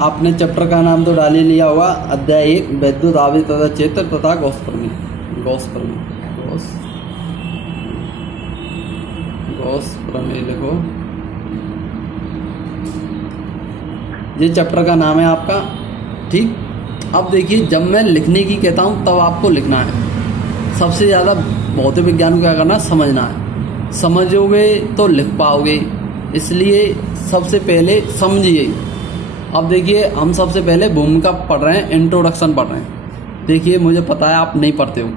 आपने चैप्टर का नाम तो डाल ही लिया होगा। अध्याय 1 विद्युत आवेश तथा क्षेत्र तथा गॉस प्रमेय। गॉस प्रमेय लिखो। ये चैप्टर का नाम है आपका। ठीक, अब देखिए, जब मैं लिखने की कहता हूँ तब आपको लिखना है। सबसे ज़्यादा भौतिक विज्ञान को क्या करना है, समझना है। समझोगे तो लिख पाओगे, इसलिए सबसे पहले समझिए। अब देखिए, हम सबसे पहले भूमिका पढ़ रहे हैं, इंट्रोडक्शन पढ़ रहे हैं। देखिए, मुझे पता है आप नहीं पढ़ते हो,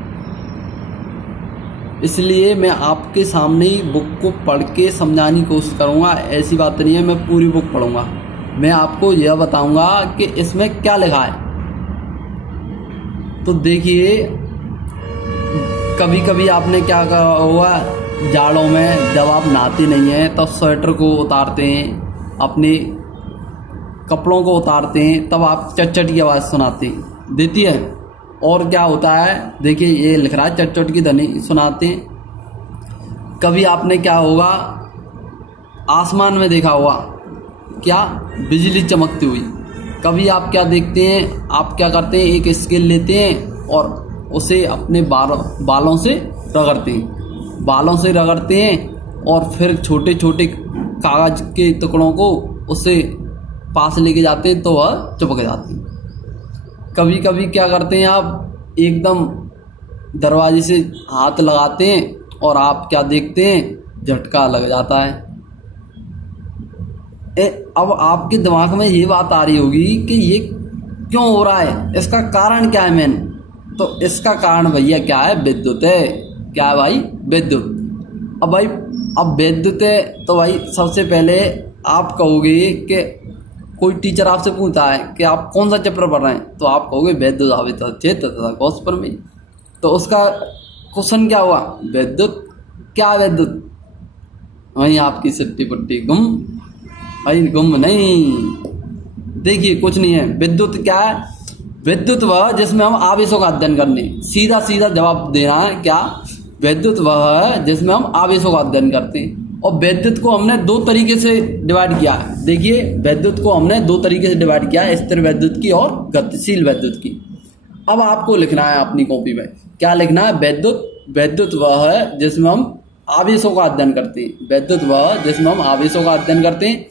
इसलिए मैं आपके सामने ही बुक को पढ़ के समझाने की कोशिश करूँगा। ऐसी बात नहीं है मैं पूरी बुक पढ़ूंगा, मैं आपको यह बताऊंगा कि इसमें क्या लिखा है। तो देखिए, कभी कभी आपने क्या कहा हुआ, जाड़ों में जब आप नहाते नहीं हैं तब स्वेटर को उतारते हैं, अपने कपड़ों को उतारते हैं, तब आप चटचट की आवाज़ सुनाती देती है। और क्या होता है, देखिए ये लिख रहा है चटचट की ध्वनि सुनाते हैं। कभी आपने क्या होगा, आसमान में देखा होगा क्या, बिजली चमकती हुई। कभी आप क्या देखते हैं, आप क्या करते हैं, एक स्केल लेते हैं और उसे अपने बालों से रगड़ते हैं, बालों से रगड़ते हैं और फिर छोटे छोटे कागज के टुकड़ों को उससे पास लेके जाते हैं तो वह चिपक जाते हैं। कभी कभी क्या करते हैं, आप एकदम दरवाजे से हाथ लगाते हैं और आप क्या देखते हैं, झटका लग जाता है। अब आपके दिमाग में ये बात आ रही होगी कि ये क्यों हो रहा है, इसका कारण क्या है। मैंने तो इसका कारण भैया क्या है, विद्युत है। क्या है भाई, विद्युत। अब भाई, अब विद्युत है तो भाई सबसे पहले आप कहोगे कि कोई टीचर आपसे पूछता है कि आप कौन सा चैप्टर पढ़ रहे हैं, तो आप कहोगे विद्युत आवेश तथा क्षेत्र तथा गॉस प्रमेय। तो उसका क्वेश्चन क्या हुआ, विद्युत। क्या विद्युत, वहीं आपकी सिट्टी पुट्टी गुम। भाई गुम नहीं, देखिए कुछ नहीं है। विद्युत क्या है, विद्युत वह जिसमें हम आवेशों का अध्ययन करने, सीधा सीधा जवाब देना है। क्या, विद्युत वह है जिसमें हम आवेशों का अध्ययन करते हैं। और विद्युत को हमने दो तरीके से डिवाइड किया है। देखिए, विद्युत को हमने दो तरीके से डिवाइड किया है, स्थिर विद्युत की और गतिशील विद्युत की। अब आपको लिखना है अपनी कॉपी में, क्या लिखना है, विद्युत वह है जिसमें हम आवेशों का अध्ययन करते हैं। विद्युत वह जिसमें हम आवेशों का अध्ययन करते हैं।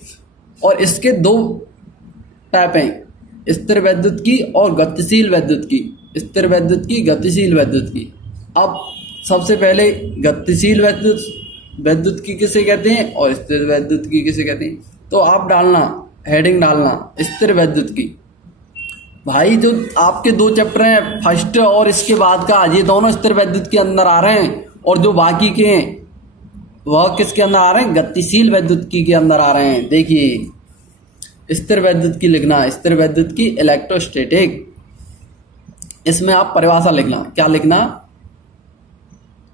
और इसके दो टाइप हैं, स्थिर विद्युत की और गतिशील विद्युत की। स्थिर विद्युत की, गतिशील विद्युत की। अब सबसे पहले गतिशील विद्युत की किसे कहते हैं और स्थिर विद्युत की किसे कहते हैं। तो आप डालना, हेडिंग डालना स्थिर विद्युत की। भाई जो आपके दो चैप्टर हैं, फर्स्ट और इसके बाद का, ये दोनों स्थिर विद्युत के अंदर आ रहे हैं। और जो बाकी के हैं वह किसके अंदर आ रहे हैं, गतिशील विद्युत की के अंदर आ रहे हैं। देखिए, स्थिर विद्युत की लिखना, स्थिर विद्युत की इलेक्ट्रोस्टैटिक। इसमें आप परिभाषा लिखना, क्या लिखना,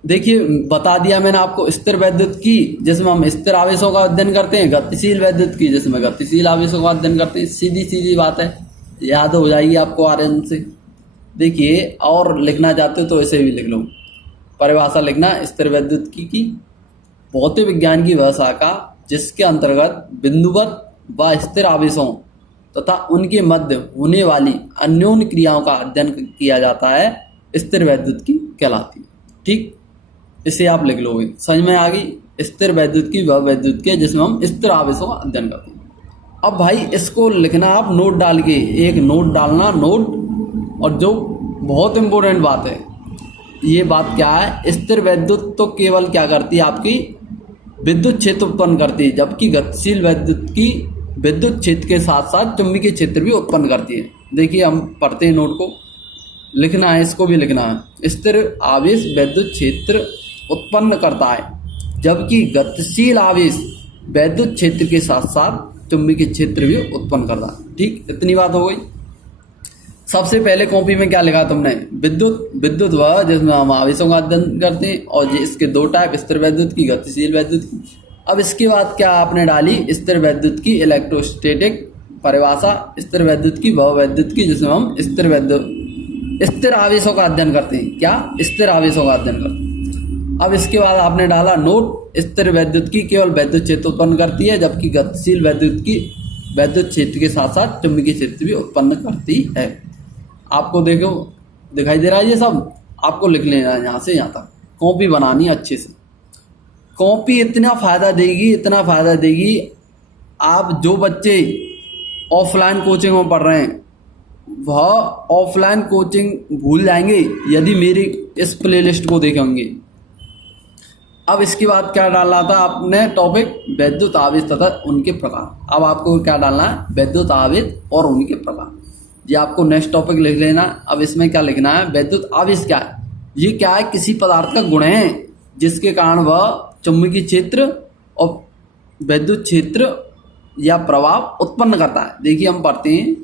देखिए बता दिया मैंने आपको। स्थिर विद्युत की जिसमें हम स्थिर आवेशों का अध्ययन करते हैं, गतिशील विद्युत की जिसमें गतिशील आवेशों का अध्ययन करते हैं। सीधी सीधी बात है, याद हो जाएगी आपको आराम से। देखिए, और लिखना चाहते हो तो ऐसे भी लिख लो, परिभाषा लिखना स्थिर विद्युत की भौतिक विज्ञान की वह शाखा जिसके अंतर्गत बिंदुवत व स्थिर आवेशों तथा उनके मध्य होने वाली अन्योन्य क्रियाओं का अध्ययन किया जाता है, स्थिर विद्युत की कहलाती है। ठीक, इसे आप लिख लोगे, समझ में आ गई। स्थिर विद्युत की वह विद्युत की जिसमें हम स्थिर आवेशों का अध्ययन करते हैं। अब भाई इसको लिखना आप नोट डाल के, एक नोट डालना, नोट। और जो बहुत इंपॉर्टेंट बात है, ये बात क्या है, स्थिर विद्युत तो केवल क्या करती है, आपकी विद्युत क्षेत्र उत्पन्न करती है, जबकि गतिशील विद्युत की विद्युत क्षेत्र के साथ साथ चुंबकीय क्षेत्र भी उत्पन्न करती है। देखिए, हम पढ़ते हैं, नोट को लिखना है, इसको भी लिखना है। स्थिर आवेश विद्युत क्षेत्र उत्पन्न करता है, जबकि गतिशील आवेश विद्युत क्षेत्र के साथ साथ चुंबकीय क्षेत्र भी उत्पन्न करता है। ठीक, इतनी बात हो गई। सबसे पहले कॉपी में क्या लिखा तुमने, विद्युत वह जिसमें हम आवेशों का अध्ययन करते हैं। और ये इसके दो टाइप, स्थिर विद्युत की, गतिशील विद्युत की। अब इसके बाद क्या आपने डाली, स्थिर विद्युत की इलेक्ट्रोस्टैटिक परिभाषा। स्थिर विद्युत की वह विद्युत की जिसमें हम स्थिर आवेशों का अध्ययन करते हैं। क्या, स्थिर आवेशों का अध्ययन करते हैं। अब इसके बाद आपने डाला नोट, स्थिर विद्युत की केवल विद्युत क्षेत्र उत्पन्न करती है, जबकि गतिशील विद्युत की वैद्युत क्षेत्र के साथ साथ चुंबकीय क्षेत्र भी उत्पन्न करती है। आपको देखो दिखाई दे रहा है, ये सब आपको लिख लेना है यहाँ से यहाँ तक, कॉपी बनानी है अच्छे से। कॉपी इतना फ़ायदा देगी, इतना फ़ायदा देगी, आप जो बच्चे ऑफलाइन कोचिंग में पढ़ रहे हैं वह ऑफलाइन कोचिंग भूल जाएंगे यदि मेरी इस प्लेलिस्ट को देखेंगे। अब इसके बाद क्या डालना था आपने टॉपिक, वैद्युत आवेश तथा उनके प्रकार। अब आपको क्या डालना है, वैद्युत आवेश और उनके प्रकार। ये आपको नेक्स्ट टॉपिक लिख लेना। अब इसमें क्या लिखना है, वैद्युत आवेश क्या है, ये क्या है, किसी पदार्थ का गुण है जिसके कारण वह चुंबकीय क्षेत्र और वैद्युत क्षेत्र या प्रभाव उत्पन्न करता है। देखिए हम पढ़ते हैं,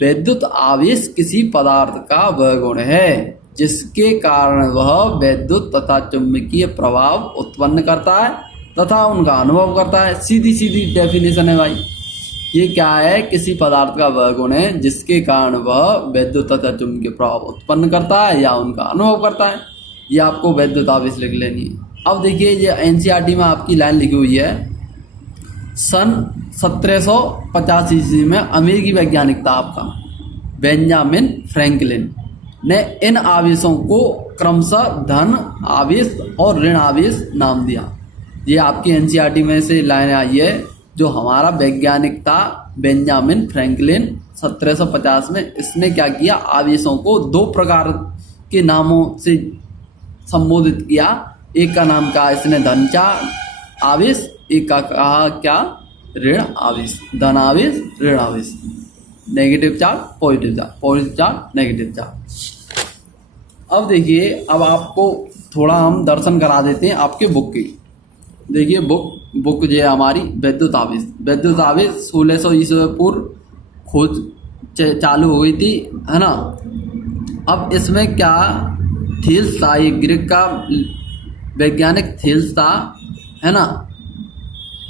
वैद्युत आवेश किसी पदार्थ का वह गुण है जिसके कारण वह वैद्युत तथा चुंबकीय प्रभाव उत्पन्न करता है तथा उनका अनुभव करता है। सीधी सीधी डेफिनेशन है भाई। ये क्या है, किसी पदार्थ का वह गुण है जिसके कारण वह वैद्युत तथा चुंबकीय प्रभाव उत्पन्न करता है या उनका अनुभव करता है। ये आपको वैद्युत आवेश लिख लेनी है। अब देखिए ये एनसीईआरटी में आपकी लाइन लिखी हुई है, सन 1785 ईस्वी में अमेरिकी वैज्ञानिक था आपका बेंजामिन फ्रैंकलिन ने इन आवेशों को क्रमशः धन आवेश और ऋण आवेश नाम दिया। ये आपकी एनसीईआरटी में से लाइन आई है। जो हमारा वैज्ञानिक था बेंजामिन फ्रैंकलिन 1750 में, इसने क्या किया, आवेशों को दो प्रकार के नामों से संबोधित किया। एक का नाम कहा इसने धन आवेश, एक का कहा क्या, ऋण आवेश। धन आवेश, ऋण आवेश, negative charge, positive charge, positive charge, negative charge. अब देखिए, अब आपको थोड़ा हम दर्शन करा देते हैं आपके बुक की। देखिए बुक जो है हमारी वैद्युत आवेश। वैद्युत आवेश 1600 ईस्वी पूर्व खोज चालू हो गई थी, है ना। अब इसमें क्या थेल्स था, ये ग्रीक का वैज्ञानिक थेल्स था, है ना।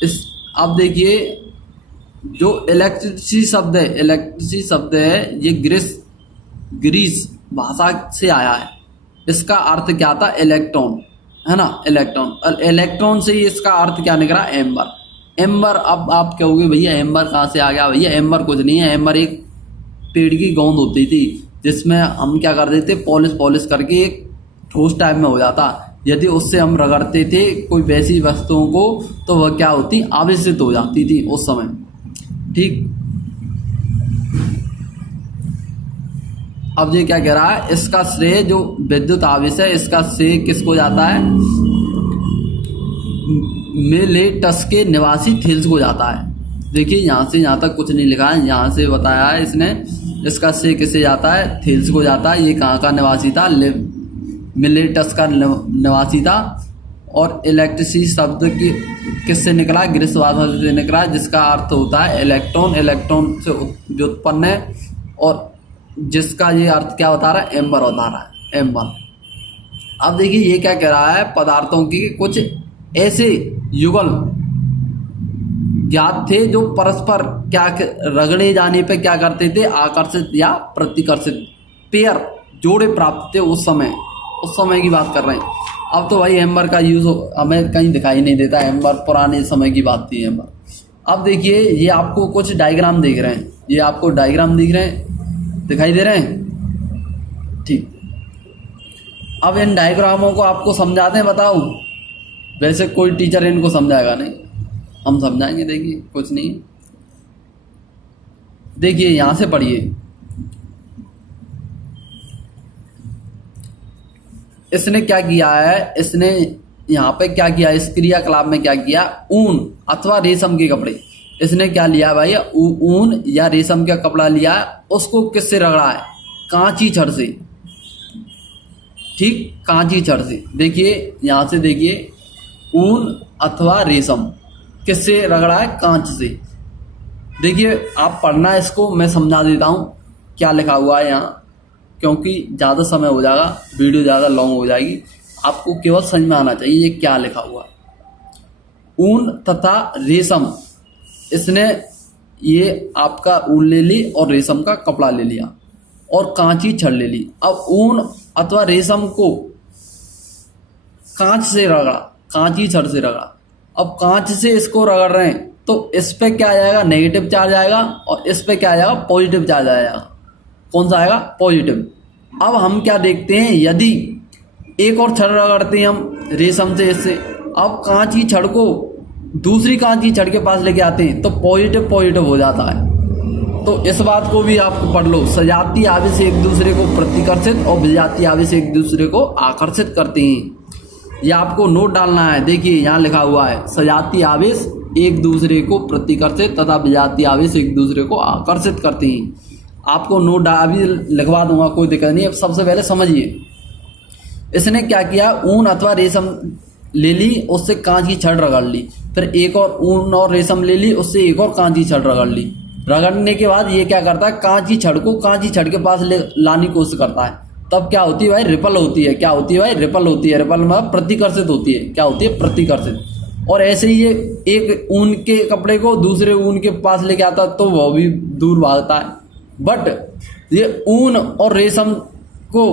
इस अब देखिए जो इलेक्ट्रिसिटी शब्द है ये ग्रीस भाषा से आया है। इसका अर्थ क्या था, इलेक्ट्रॉन, है ना, इलेक्ट्रॉन। और इलेक्ट्रॉन से ही इसका अर्थ क्या निकला, एम्बर। एम्बर, अब आप कहोगे भैया एम्बर कहाँ से आ गया। भैया एम्बर कुछ नहीं है, एम्बर एक पेड़ की गोंद होती थी जिसमें हम क्या कर देते, पॉलिश करके एक ठोस टाइप में हो जाता। यदि उससे हम रगड़ते थे कोई वैसी वस्तुओं को तो वह क्या होती, आवेशित हो जाती थी उस समय, ठीक। अब ये क्या कह रहा है, इसका श्रेय जो विद्युत आवेश है इसका श्रेय किसको जाता है, मिलेटस के निवासी थेल्स को जाता है। देखिए यहाँ से यहाँ तक कुछ नहीं लिखा है, यहाँ से बताया है इसने, इसका श्रेय किसे जाता है, थेल्स को जाता है। ये कहाँ का निवासी था, मिलेटस का निवासी था। और इलेक्ट्रिसिटी शब्द की किससे निकला, ग्रीस भाषा से निकला, जिसका अर्थ होता है इलेक्ट्रॉन। इलेक्ट्रॉन से व्युत्पन्न है और जिसका ये अर्थ क्या बता रहा है, एम्बर बता रहा है, एम्बर। अब देखिए ये क्या कह रहा है, पदार्थों की कुछ ऐसे युगल ज्ञात थे जो परस्पर क्या रगड़े जाने पे क्या करते थे, आकर्षित या प्रतिकर्षित पेयर जोड़े प्राप्त थे। उस समय की बात कर रहे हैं। अब तो भाई एम्बर का यूज हमें कहीं दिखाई नहीं देता, एम्बर पुराने समय की बात थी एम्बर। अब देखिए ये आपको कुछ डायग्राम दिख रहे हैं, ये आपको डायग्राम दिख रहे हैं, दिखाई दे रहे हैं, ठीक। अब इन डायग्रामों को आपको समझाते हैं, बताओ। वैसे कोई टीचर इनको समझाएगा नहीं, हम समझाएंगे। देखिए कुछ नहीं, देखिए यहां से पढ़िए। इसने क्या किया है, इसने यहाँ पे क्या किया, इस क्रियाकलाप में क्या किया, ऊन अथवा रेशम के कपड़े, इसने क्या लिया भाई, ऊन या रेशम का कपड़ा लिया, उसको किससे रगड़ा है, कांची छड़ से, ठीक, कांची छड़ से। देखिए यहाँ से देखिए, ऊन अथवा रेशम किससे रगड़ा है, कांच से। देखिए आप पढ़ना इसको, मैं समझा देता हूँ क्या लिखा हुआ है यहाँ, क्योंकि ज़्यादा समय हो जाएगा, वीडियो ज़्यादा लॉन्ग हो जाएगी। आपको केवल समझ में आना चाहिए ये क्या लिखा हुआ है। ऊन तथा रेशम, इसने ये आपका ऊन ले ली और रेशम का कपड़ा ले लिया और कांची छड़ ले ली। अब ऊन अथवा रेशम को कांच से रगड़ा, कांची छड़ से रगड़ा। अब कांच से इसको रगड़ रहे हैं तो इस पे क्या आ जाएगा, नेगेटिव चार्ज आएगा, और इस पे क्या आ जाएगा, पॉजिटिव चार्ज आएगा। कौन सा आएगा, पॉजिटिव। अब हम क्या देखते हैं, यदि एक और छड़ रगड़ते हैं हम रेशम से इससे, अब कांच की छड़ को दूसरी कांच की छड़ के पास लेके आते हैं तो पॉजिटिव पॉजिटिव हो जाता है। तो इस बात को भी आपको पढ़ लो, सजातीय आवेश एक दूसरे को प्रतिकर्षित और विजातीय आवेश एक दूसरे को आकर्षित करते हैं। ये आपको नोट डालना है। देखिए यहाँ लिखा हुआ है, सजातीय आवेश एक दूसरे को प्रतिकर्षित तथा विजातीय आवेश एक दूसरे को आकर्षित करते हैं। आपको नोट अभी लिखवा दूंगा, कोई दिक्कत नहीं। अब सबसे पहले समझिए, इसने क्या किया, ऊन अथवा रेशम ले ली, उससे कांच की छड़ रगड़ ली, फिर एक और ऊन और रेशम ले ली, उससे एक और कांच की छड़ रगड़ ली। रगड़ने के बाद ये क्या करता है, कांच की छड़ को कांच की छड़ के पास लाने की कोशिश करता है। तब क्या होती है भाई, रिपल होती है। क्या होती है भाई, रिपल होती है। रिपल मतलब प्रतिकर्षित होती है। क्या होती है, प्रतिकर्षित। और ऐसे ही ये एक ऊन के कपड़े को दूसरे ऊन के पास लेके आता है तो वह भी दूर भागता है। बट ये ऊन और रेशम को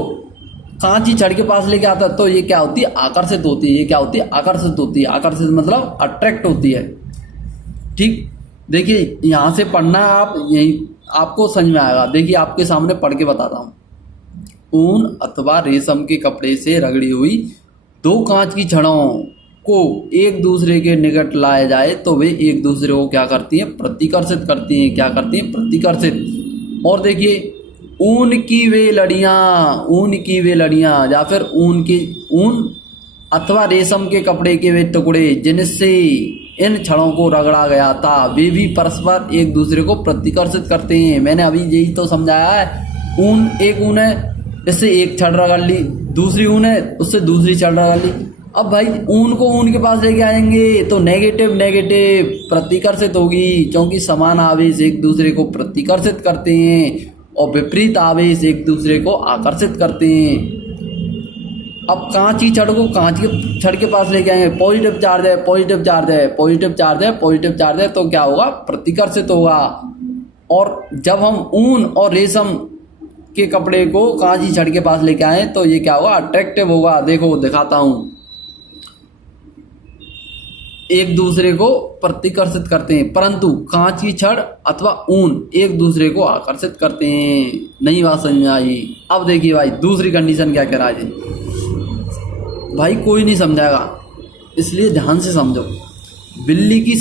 कांच की छड़ के पास लेके आता है तो ये क्या होती है, आकर्षित होती है। ये क्या होती है, आकर्षित होती है। आकर्षित मतलब अट्रैक्ट होती है। ठीक, देखिए यहाँ से पढ़ना आप, यही आपको समझ में आएगा। देखिए आपके सामने पढ़ के बताता हूँ। ऊन अथवा रेशम के कपड़े से रगड़ी हुई दो कांच की छड़ों को एक दूसरे के निकट लाया जाए तो वे एक दूसरे को क्या करती हैं, प्रतिकर्षित करती हैं। क्या करती हैं, प्रतिकर्षित। और देखिए ऊन की वे लड़ियां या फिर ऊन अथवा रेशम के कपड़े के वे टुकड़े जिनसे इन छड़ों को रगड़ा गया था, वे भी परस्पर एक दूसरे को प्रतिकर्षित करते हैं। मैंने अभी यही तो समझाया है। एक ऊन है, इससे एक छड़ रगड़ ली, दूसरी ऊन है, उससे दूसरी छड़ रगड़ ली। अब भाई ऊन को ऊन के पास लेके आएंगे तो नेगेटिव प्रतिकर्षित होगी, क्योंकि समान आवेश एक दूसरे को प्रतिकर्षित करते हैं और विपरीत आवेश एक दूसरे को आकर्षित करते हैं। अब कांच की छड़ को कांच के छड़ के पास लेके आएंगे, पॉजिटिव चार्ज है, पॉजिटिव चार्ज है, पॉजिटिव चार्ज है, पॉजिटिव चार्ज है, तो क्या होगा, प्रतिकर्षित होगा। और जब हम ऊन और रेशम के कपड़े को कांच की छड़ के पास लेके आए तो ये क्या होगा, अट्रैक्टिव होगा। देखो दिखाता हूं, एक दूसरे को प्रतिकर्षित करते हैं, परंतु कांच की छड़ अथवा ऊन एक दूसरे को आकर्षित करते हैं। नई बात समझ में आई। अब देखिए भाई दूसरी कंडीशन क्या कह रहा है भाई, कोई नहीं समझाएगा इसलिए ध्यान से समझो। बिल्ली की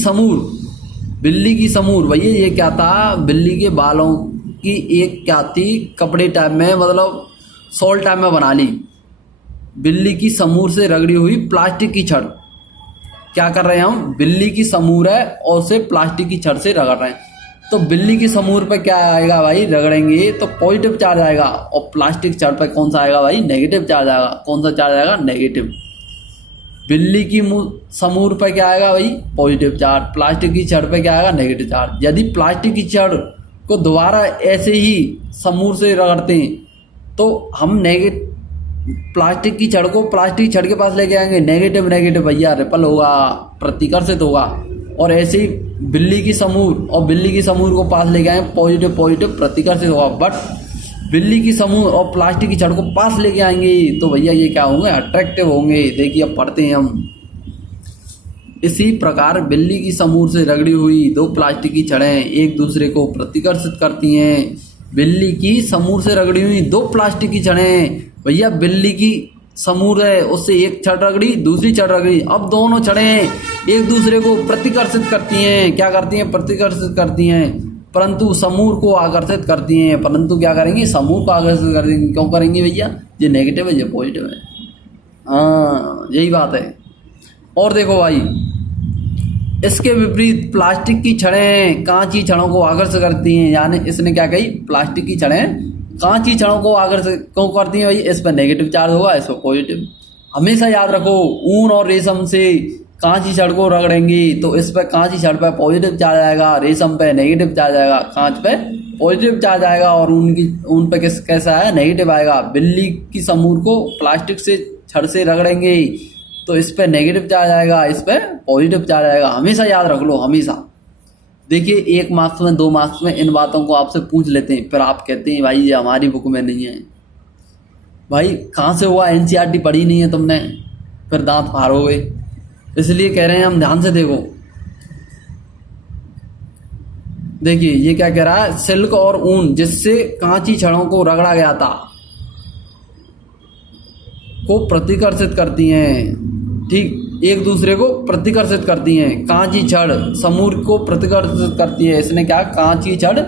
समूर भैया ये क्या था, बिल्ली के बालों की एक क्या थी, कपड़े टाइप में, मतलब सॉल टाइप में बना ली। बिल्ली की समूर से रगड़ी हुई प्लास्टिक की छड़, क्या कर रहे हैं हम, बिल्ली की समूर है और उसे प्लास्टिक की छड़ से रगड़ रहे हैं। तो बिल्ली की समूर पे क्या आएगा भाई, रगड़ेंगे तो पॉजिटिव चार्ज आएगा, और प्लास्टिक छड़ पे कौन सा आएगा भाई, नेगेटिव चार्ज आएगा। कौन सा चार्ज आएगा, नेगेटिव। बिल्ली की समूर पे क्या आएगा भाई, पॉजिटिव चार्ज। प्लास्टिक की छड़ पे क्या आएगा, नेगेटिव चार्ज। यदि प्लास्टिक की छड़ को दोबारा ऐसे ही समूर से रगड़ते हैं तो हम प्लास्टिक की छड़ को प्लास्टिक छड़ के पास लेके आएंगे, नेगेटिव भैया रिपल होगा, प्रतिकर्षित होगा। और ऐसे ही बिल्ली की समूर को पास लेके आए, पॉजिटिव प्रतिकर्षित होगा। बट बिल्ली की समूर और प्लास्टिक की छड़ को पास लेके आएंगे तो भैया ये क्या होंगे, अट्रैक्टिव होंगे। देखिए अब पढ़ते हैं हम। इसी प्रकार बिल्ली की समूर से रगड़ी हुई दो प्लास्टिक की छड़ें एक दूसरे को प्रतिकर्षित करती हैं। बिल्ली की समूर से रगड़ी हुई दो प्लास्टिक की छड़ें, भैया बिल्ली की समूर है, उससे एक छड़ रगड़ी, दूसरी छड़ रगड़ी। अब दोनों छड़ें एक दूसरे को प्रतिकर्षित करती हैं। क्या करती हैं, प्रतिकर्षित करती हैं, परंतु समूर को आकर्षित करती हैं। परंतु क्या करेंगी, समूर को आकर्षित करेंगी। क्यों करेंगी भैया, ये नेगेटिव है, ये पॉजिटिव है। हाँ यही बात है। और देखो भाई, इसके विपरीत प्लास्टिक की छड़ें कांच की छड़ों को आकर्षित करती हैं। यानी इसने क्या कही, प्लास्टिक की छड़ें कांच की छड़ों को आकर्षित क्यों करती हैं भाई, इस पर नेगेटिव चार्ज होगा, इस पर पॉजिटिव। हमेशा याद रखो, ऊन और रेशम से कांच की छड़ को रगड़ेंगे तो इस पर कांच की छड़ पर पॉजिटिव चार्ज आएगा, रेशम पे नेगेटिव चार्ज आएगा, कांच पे पॉजिटिव चार्ज आएगा, और ऊन पे कैसा है, नेगेटिव आएगा। बिल्ली की समूर को प्लास्टिक से छड़ से रगड़ेंगे तो इस पे नेगेटिव चार्ज आएगा, इस पे पॉजिटिव चार्ज आएगा। हमेशा याद रख लो, हमेशा। देखिए 1 मार्क्स में 2 मार्क्स में इन बातों को आपसे पूछ लेते हैं, फिर आप कहते हैं भाई ये हमारी बुक में नहीं है। भाई कहाँ से हुआ, एनसीईआरटी पढ़ी नहीं है तुमने, फिर दांत फाड़ोगे। इसलिए कह रहे हैं हम, ध्यान से देखो। देखिए ये क्या कह रहा है, सिल्क और ऊन जिससे कांची छड़ों को रगड़ा गया था को प्रतिकर्षित करती हैं। ठीक, एक दूसरे को प्रतिकर्षित करती हैं। कांची छड़ समूर को प्रतिकर्षित करती है। इसने क्या, कांची छड़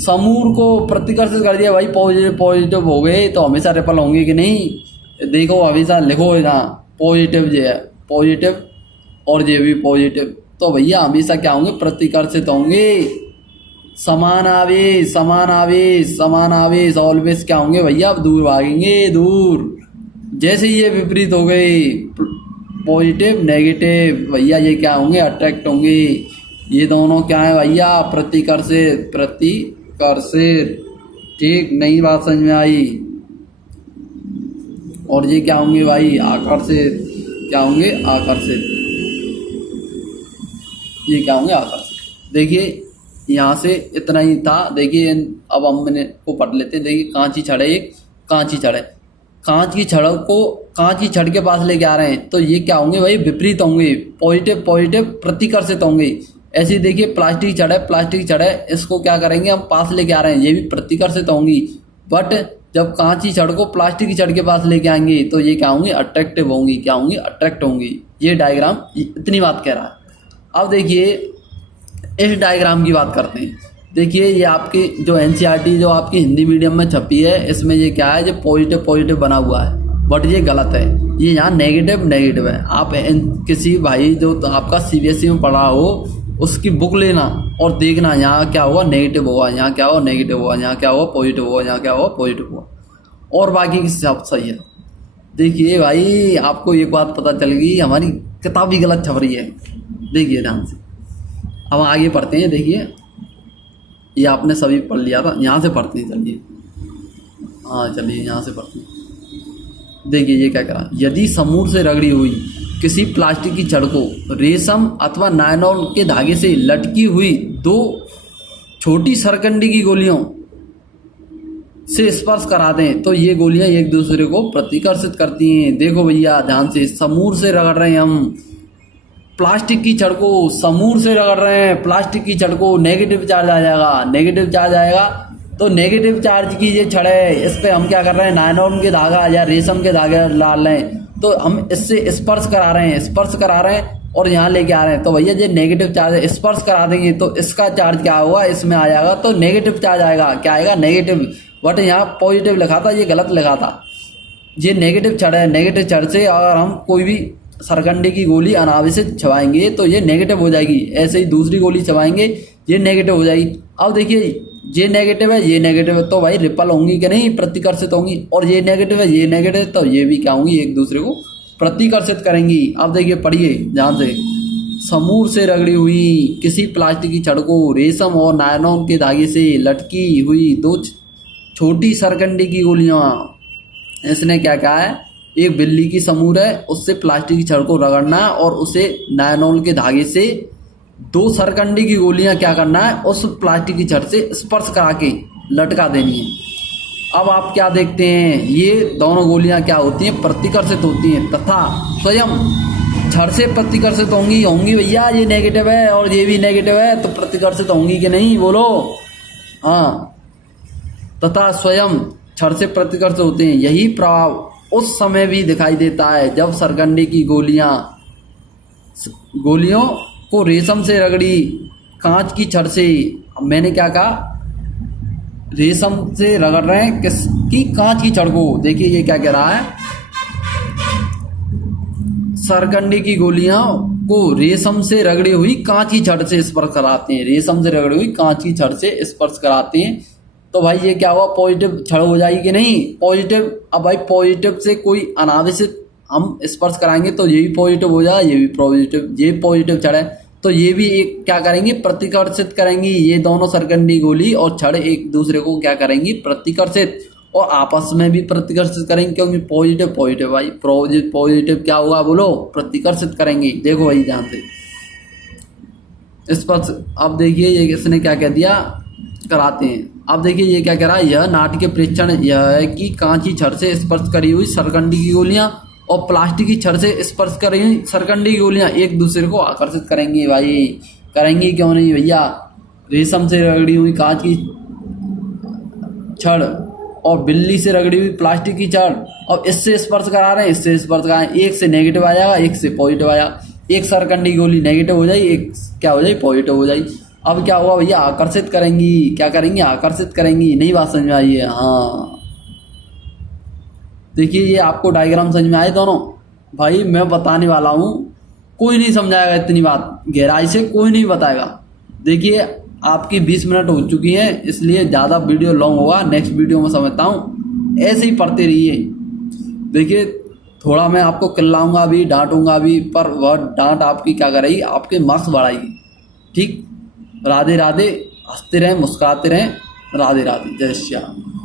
समूर को प्रतिकर्षित कर दिया। भाई पॉजिटिव पॉजिटिव हो गए तो हमेशा रिपल होंगे कि नहीं। देखो हमेशा लिखो यहाँ पॉजिटिव जो है पॉजिटिव और ये भी पॉजिटिव, तो भैया हमेशा क्या होंगे, प्रतिकर्षित होंगे। समान आवेश समान आवेश समान आवेश ऑलवेज क्या होंगे भैया, अब दूर भागेंगे, दूर। जैसे ये विपरीत हो गए पॉजिटिव नेगेटिव, भैया ये क्या होंगे, अट्रैक्ट होंगे। ये दोनों क्या है भैया, प्रतिकर्षित प्रतिकर्षित। ठीक, नई बात समझ में आई। और ये क्या होंगे भाई, आकर्षित। क्या होंगे, आकर्षित। ये क्या होंगे, आकर्षित। देखिए यहाँ से इतना ही था। देखिए अब हम मैंने को पढ़ लेते हैं। देखिए कांची छड़ है, एक कांची छड़ है। कांच की छड़ को कांच की छड़ के पास लेके आ रहे हैं तो ये क्या होंगे भाई, विपरीत होंगे। पॉजिटिव पॉजिटिव प्रतिकर्षित होंगे। ऐसे देखिए प्लास्टिक की छड़ है, प्लास्टिक की छड़ है, इसको क्या करेंगे हम पास लेके आ रहे हैं, ये भी प्रतिकर्षित होंगी। बट जब कांच की छड़ को प्लास्टिक की छड़ के पास लेके आएंगे तो ये क्या होंगे, अट्रैक्टिव होंगी। क्या होंगी, अट्रैक्ट होंगी। ये डायग्राम इतनी बात कह रहा है। अब देखिए इस डायग्राम की बात करते हैं। देखिए ये आपकी जो एनसीईआरटी जो आपकी हिंदी मीडियम में छपी है, इसमें ये क्या है, जो पॉजिटिव पॉजिटिव बना हुआ है, बट ये गलत है। ये यहाँ नेगेटिव नेगेटिव है। आप किसी भाई जो तो आपका सीबीएसई में पढ़ा हो उसकी बुक लेना और देखना, यहाँ क्या हुआ, नेगेटिव हुआ, यहाँ क्या हुआ, नेगेटिव हुआ, यहाँ क्या हुआ, पॉजिटिव हुआ, यहाँ क्या हुआ, पॉजिटिव हुआ, और बाकी की सब सही है। देखिए भाई आपको एक बात पता चल गई, हमारी किताब भी गलत छप रही है। देखिए ध्यान से, अब आगे पढ़ते हैं। देखिए ये आपने सभी पढ़ लिया था, यहाँ से पढ़ते हैं। चलिए हाँ चलिए यहाँ से पढ़ते हैं। देखिए ये क्या करा, यदि समूर से रगड़ी हुई किसी प्लास्टिक की छड़ को रेशम अथवा नायलॉन के धागे से लटकी हुई दो छोटी सरकंडी की गोलियों से स्पर्श करा दें तो ये गोलियां एक दूसरे को प्रतिकर्षित करती हैं। देखो भैया ध्यान से, समूर से रगड़ रहे हैं हम प्लास्टिक की छड़ को, समूर से रगड़ रहे हैं प्लास्टिक की छड़ को, नेगेटिव चार्ज आ जाएगा। नेगेटिव चार्ज आएगा तो नेगेटिव चार्ज की ये छड़ है, इस पे हम क्या कर रहे हैं, नायलॉन के धागा या रेशम के धागे डाल रहे हैं, तो हम इससे स्पर्श करा रहे हैं, स्पर्श करा रहे हैं और यहाँ लेके आ रहे हैं। तो भैया ये नेगेटिव चार्ज है, स्पर्श करा देंगे तो इसका चार्ज क्या होगा, इसमें आ जाएगा, तो नेगेटिव चार्ज आएगा। क्या आएगा, नेगेटिव। बट यहाँ पॉजिटिव लिखा था, ये गलत लिखा था। ये नेगेटिव छड़ है, नेगेटिव छड़ से अगर हम कोई भी सरकंडे की गोली अनावश्यक छवाएंगे तो ये नेगेटिव हो जाएगी। ऐसे ही दूसरी गोली छवाएंगे ये नेगेटिव हो जाएगी। अब देखिए ये नेगेटिव है, ये नेगेटिव है, तो भाई रिपल होंगी कि नहीं, प्रतिकर्षित होंगी। और ये नेगेटिव है, ये नेगेटिव है, तो ये भी क्या होंगी, एक दूसरे को प्रतिकर्षित करेंगी। अब देखिए पढ़िए ध्यान से, समूर से रगड़ी हुई किसी प्लास्टिक की छड़ को रेशम और नायलॉन के धागे से लटकी हुई दो छोटी सरकंडे की गोलियां, इसने क्या कहा है, एक बिल्ली की समूर है, उससे प्लास्टिक की छड़ को रगड़ना है और उसे नायलॉन के धागे से दो सरकंडी की गोलियां क्या करना है, उस प्लास्टिक की छड़ से स्पर्श करा के लटका देनी है। अब आप क्या देखते हैं, ये दोनों गोलियां क्या होती हैं, प्रतिकर्षित होती हैं तथा स्वयं छड़ से प्रतिकर्षित होंगी भैया। ये नेगेटिव है और ये भी नेगेटिव है, तो प्रतिकर्षित होंगी कि नहीं, बोलो हाँ। तथा स्वयं छड़ से प्रतिकर्षित होते हैं। यही प्रभाव उस समय भी दिखाई देता है जब सरकंडे की गोलियों को रेशम से रगड़ी कांच की छड़ से, मैंने क्या कहा, रेशम से रगड़ रहे हैं किसकी, कांच की छड़ को। देखिए ये क्या कह रहा है, सरकंडे की गोलियां को रेशम से रगड़ी हुई कांच की छड़ से स्पर्श कराते हैं, रेशम से रगड़ी हुई कांच की छड़ से स्पर्श कराते हैं। तो भाई ये क्या हुआ, पॉजिटिव छड़ हो जाएगी कि नहीं, पॉजिटिव। अब भाई पॉजिटिव से कोई अनावश्यक हम स्पर्श कराएंगे तो ये भी पॉजिटिव हो जाएगा, ये भी पॉजिटिव, ये पॉजिटिव छड़ है तो ये भी एक क्या करेंगी, प्रतिकर्षित करेंगी। ये दोनों सरकंडी गोली और छड़ एक दूसरे को क्या करेंगी, प्रतिकर्षित, और आपस में भी प्रतिकर्षित करेंगे, क्योंकि पॉजिटिव पॉजिटिव भाई पॉजिटिव क्या होगा, बोलो प्रतिकर्षित करेंगे। देखो भाई ध्यान से स्पर्श। अब देखिए ये इसने क्या कह दिया, कराते हैं। अब देखिए ये क्या कह रहा है, यह नाटकीय परीक्षण यह है कि कांच की छड़ से स्पर्श करी हुई सरकंडी की गोलियां और प्लास्टिक की छड़ से स्पर्श करी हुई सरकंडी की गोलियां एक दूसरे को आकर्षित करेंगी। भाई करेंगी क्यों नहीं भैया, रेशम से रगड़ी हुई कांच की छड़ और बिल्ली से रगड़ी हुई प्लास्टिक की छड़, और इससे स्पर्श करा रहे हैं, इससे स्पर्श करा रहे हैं, एक से नेगेटिव आ जाएगा, एक से पॉजिटिव आएगा। एक सरकंडी गोली नेगेटिव हो जाए, एक क्या हो जाए, पॉजिटिव हो जाए। अब क्या हुआ भैया, आकर्षित करेंगी, क्या करेंगी, आकर्षित करेंगी। नहीं बात समझ में आई है? हाँ देखिए, ये आपको डायग्राम समझ में आए दोनों? भाई मैं बताने वाला हूँ, कोई नहीं समझाएगा इतनी बात गहराई से, कोई नहीं बताएगा। देखिए आपकी 20 मिनट हो चुकी है, इसलिए ज़्यादा वीडियो लॉन्ग होगा, नेक्स्ट वीडियो में समझता हूँ। ऐसे ही पढ़ते रहिए। देखिए थोड़ा मैं आपको चिल्लाऊंगा भी, डांटूंगा भी, पर वह डांट आपकी क्या करेगी, आपके मार्क्स बढ़ाएगी। ठीक, राधे राधे, हंसते रहें, मुस्कुराते रहें। राधे राधे, जय श्री राम।